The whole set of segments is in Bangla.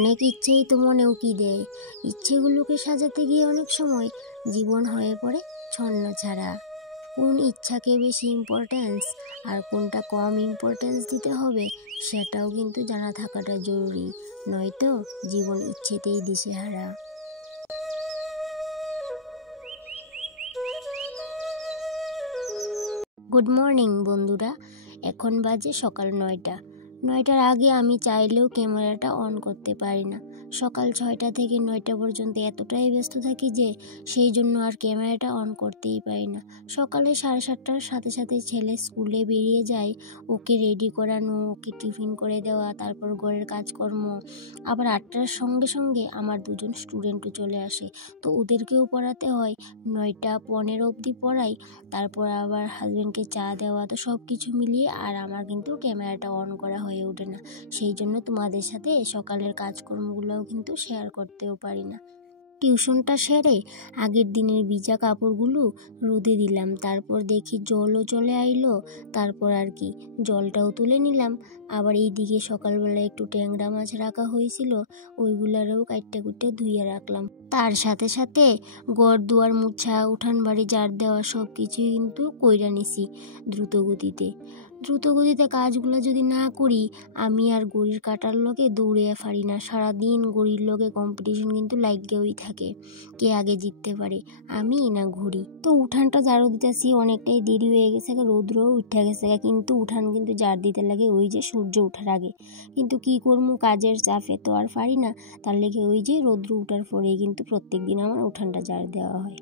অনেক ইচ্ছেই তো মনে উকি দেয়। ইচ্ছেগুলোকে সাজাতে গিয়ে অনেক সময় জীবন হয়ে পড়ে ছন্ন ছাড়া। কোন ইচ্ছাকে বেশি ইম্পর্ট্যান্স আর কোনটা কম ইম্পর্ট্যান্স দিতে হবে সেটাও কিন্তু জানা থাকাটা জরুরি, নয়তো জীবন ইচ্ছেতেই দিশেহারা। গুড মর্নিং বন্ধুরা, এখন বাজে সকাল 9টার আগে আমি চাইলেও ক্যামেরাটা অন করতে পারি না। সকাল 6টা থেকে 9টা পর্যন্ত এতটাই ব্যস্ত থাকি যে সেই জন্য আর ক্যামেরাটা অন করতেই পারি না। সকালে 7:30টার সাথে সাথে ছেলে স্কুলে বেরিয়ে যায়, ওকে রেডি করানো, ওকে টিফিন করে দেওয়া, তারপর ঘরের কাজকর্ম। আবার 8টার সঙ্গে সঙ্গে আমার 2জন স্টুডেন্টও চলে আসে, তো ওদেরকেও পড়াতে হয়। 9টা 15 অবধি পড়াই, তারপর আবার হাজব্যান্ডকে চা দেওয়া, তো সব কিছু মিলিয়ে আর আমার কিন্তু ক্যামেরাটা অন করা হয়ে ওঠে না। সেই জন্য তোমাদের সাথে সকালের কাজকর্মগুলোও কিন্তু শেয়ার করতেও পারি না। টিউশনটা সেরে আগের দিনের ভিজা কাপড়গুলো রোদে দিলাম, তারপর দেখি জলও চলে আইলো, তারপর আর কি জলটাও তুলে নিলাম। আবার এইদিকে সকালবেলা একটু ট্যাংরা মাছ রাখা হয়েছিল, ওইগুলারও কাইটটা কুটে ধুইয়ে রাখলাম। তার সাথে সাথে ঘর দুয়ার মুছা, উঠান বাড়ি ঝাড় দেওয়া সব কিছুই কিন্তু কইরা নিছি দ্রুতগতিতে কাজগুলো যদি না করি আমি আর ঘড়ির কাঁটার লগে দৌড়ে পারি না। সারাদিন ঘড়ির লগে কম্পিটিশন কিন্তু লাগেই থাকে, কে আগে জিততে পারে, আমি না ঘড়ি। তো উঠানটা ঝাড়ু দিতেছি, অনেকটাই দেরি হয়ে গেছে, রৌদ্রও উঠে গেছে, কিন্তু উঠান কিন্তু ঝাড় দিতে লাগে ওই যে সূর্য ওঠার আগে। কিন্তু কি করবো, কাজের চাপে তো আর পারি না, তার লেগে ওই যে রৌদ্র উঠার পরেই কিন্তু প্রত্যেক দিন আমার উঠানটা ঝাড় দেওয়া হয়।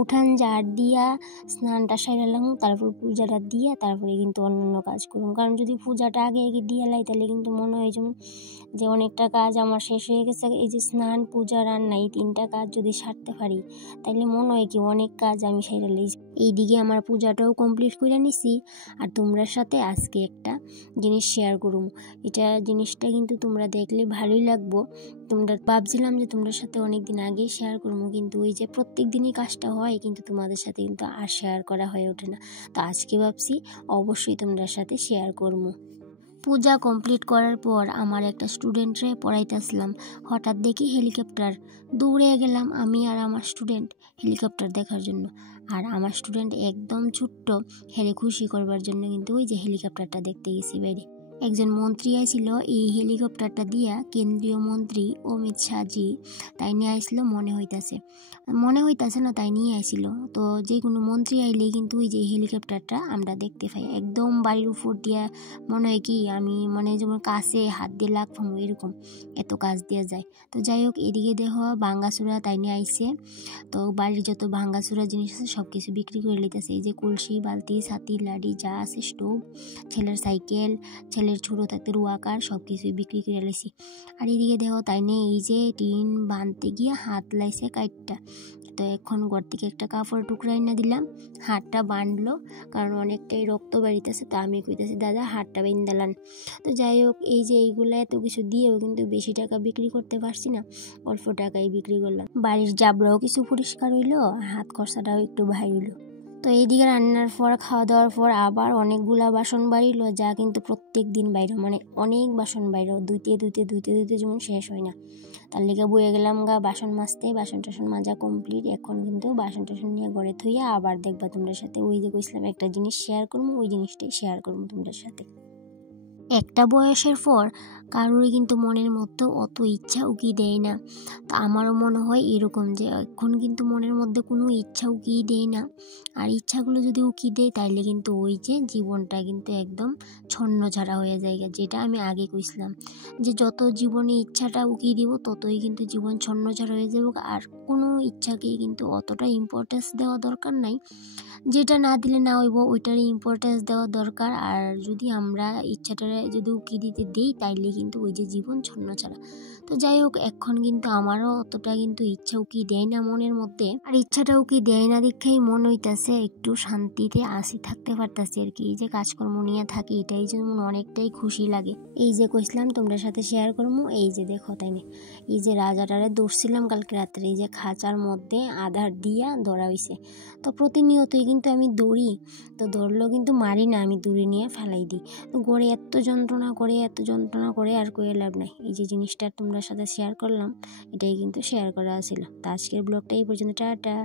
উঠান ঝাড় দিয়া স্নানটা সারালাম, তারপর পূজাটা দিয়া তারপরে কিন্তু অন্যান্য কাজ করুন। কারণ যদি পূজাটা আগে দিয়ে লাই তাহলে কিন্তু মনে হয় যেমন যে অনেকটা কাজ আমার শেষ হয়ে গেছে। এই যে স্নান, পূজা, রান্না, এই 3টা কাজ যদি সারতে পারি তাহলে মনে হয় কি অনেক কাজ আমি সেরে লইছি। এইদিকে আমার পূজাটাও কমপ্লিট করে নিছি। আর তোমরা সাথে আজকে একটা জিনিস শেয়ার করুম, জিনিসটা কিন্তু তোমরা দেখলে ভালোই লাগবো। তোমরা ভাবছিলাম যে তোমরা সাথে অনেকদিন আগে শেয়ার করবো, কিন্তু ওই যে প্রত্যেক দিনই কাজটা হয় কিন্তু তোমাদের সাথে কিন্তু আর শেয়ার করা হয়ে ওঠে না। তো আজকে ভাবছি অবশ্যই তোমরা সাথে শেয়ার করবো। পূজা কমপ্লিট করার পর আমার একটা স্টুডেন্টরে পড়াইতেছিলাম, হঠাৎ দেখি হেলিকপ্টার। দৌড়ে গেলাম আমি আর আমার স্টুডেন্ট হেলিকপ্টার দেখার জন্য। আর আমার স্টুডেন্ট একদম ছোট্ট, হেরে খুশি করবার জন্য কিন্তু ওই যে হেলিকপ্টারটা দেখতে গেছি বাইরে। একজন মন্ত্রী আইছিল এই হেলিকপ্টারটা দিয়া, কেন্দ্রীয় মন্ত্রী অমিত শাহজি তাই নিয়ে আইছিল মনে হইতাছে না, তাই নিয়ে আইছিল। তো যে কোনো মন্ত্রী আইলেই কিন্তু ওই যে হেলিকপ্টারটা আমরা দেখতে পাই, একদম বাড়ির উপর দিয়া মনে হয় কি আমি যেমন কাছে হাত দিয়ে লাগতাম এরকম, এত কাজ দিয়ে যায়। তো যাই হোক, এদিকে দেহ ভাঙ্গাচুরা তাই নিয়ে আইসে। তো বাড়ির যত ভাঙ্গাচুরা জিনিস আছে সব কিছু বিক্রি করে লিতেছে, এই যে কলসি, বালতি, ছাতি, লাডি যা আছে, স্টোভ, ছেলের সাইকেল, ছেলের ছোটো থাকতে রুয়াকার সব কিছুই বিক্রি করে লাইছি। আর এদিকে দেখো তাই নিয়ে এই যে টিন বাঁধতে গিয়ে হাত লাইছে কাইটটা। তো এখন ঘর থেকে একটা কাপড় টুকরা এনে দিলাম, হাতটা বাঁধলো, কারণ অনেকটাই রক্ত বাড়িতেছে। তো আমি কইতেছি দাদা হাতটা বেঁধালান। তো যাই হোক, এই যে এইগুলো এত কিছু দিয়েও কিন্তু বেশি টাকা বিক্রি করতে পারছি না, অল্প টাকায় বিক্রি করলাম। বাড়ির জাবরাও কিছু পরিষ্কার হইলো, হাত খরচাটাও একটু বাড়িল। তো এইদিকে রান্নার পর, খাওয়া দাওয়ার পর আবার অনেকগুলা বাসন বাড়িল, যা কিন্তু প্রত্যেক দিন বাইরে, অনেক বাসন বাইরে, ধুইতে যেমন শেষ হয় না। তার লেগে বয়ে গেলাম বাসন মাজতে। বাসন টাসন মাজা কমপ্লিট, এখন কিন্তু বাসন টাসন নিয়ে ঘরে থইয়া আবার দেখবা তোমরা সাথে ওই যে কইছিলাম একটা জিনিস শেয়ার করবো, ওই জিনিসটাই শেয়ার করবো তোমরা সাথে। একটা বয়সের পর কারোরই কিন্তু মনের মধ্যে অত ইচ্ছা উকি দেয় না। তা আমারও মনে হয় এরকম, যে এখন কিন্তু মনের মধ্যে কোনো ইচ্ছা উকি দেয় না। আর ইচ্ছাগুলো যদি উকি দেয় তাইলে কিন্তু ওই যে জীবনটা কিন্তু একদম ছন্ন ছাড়া হয়ে যায়, যেটা আমি আগে কইছিলাম যে যত জীবনে ইচ্ছাটা উকি দিব ততই কিন্তু জীবন ছন্ন ছাড়া হয়ে যাবে। আর কোনো ইচ্ছাকেই কিন্তু অতটা ইম্পর্টেন্স দেওয়া দরকার নাই, যেটা না দিলে না হইব ওইটারই ইম্পর্টেন্স দেওয়া দরকার। আর যদি আমরা ইচ্ছাটারে যদি উকি দিতে দিই তাইলে কিন্তু ওই যে জীবন ছন্ন ছাড়া। তো যাই হোক, এখন কিন্তু আমারও অতটা কিন্তু ইচ্ছা উকি দেয় না মনের মধ্যে। আর ইচ্ছাটা উকি দেয় না দেখেই মন হইতাছে একটু শান্তিতে থাকতে পারতাছি আর কি। এই যে কাজকর্ম নিয়ে থাকি এটাই যেমন অনেকটাই খুশি লাগে। এই যে কইছিলাম তোমরা সাথে শেয়ার করবো, এই যে দেখো তাই না, এই যে রাজাটারে ধরছিলাম কালকে রাত্রে, এই যে খাঁচার মধ্যে আধার দিয়া ধরা হইছে। তো প্রতিনিয়তই কিন্তু আমি দৌড়ি, তো ধরলেও কিন্তু মারি না, আমি দূরে নিয়ে ফেলাই দিই। তো গড়ে এত যন্ত্রণা করে আর কয়ে লাভ নাই। এই যে জিনিসটা তোমরা তোমরা সাথে শেয়ার করলাম, এটাই কিন্তু শেয়ার করা ছিল। তো আজকের ব্লগটা এই পর্যন্ত, টাটা।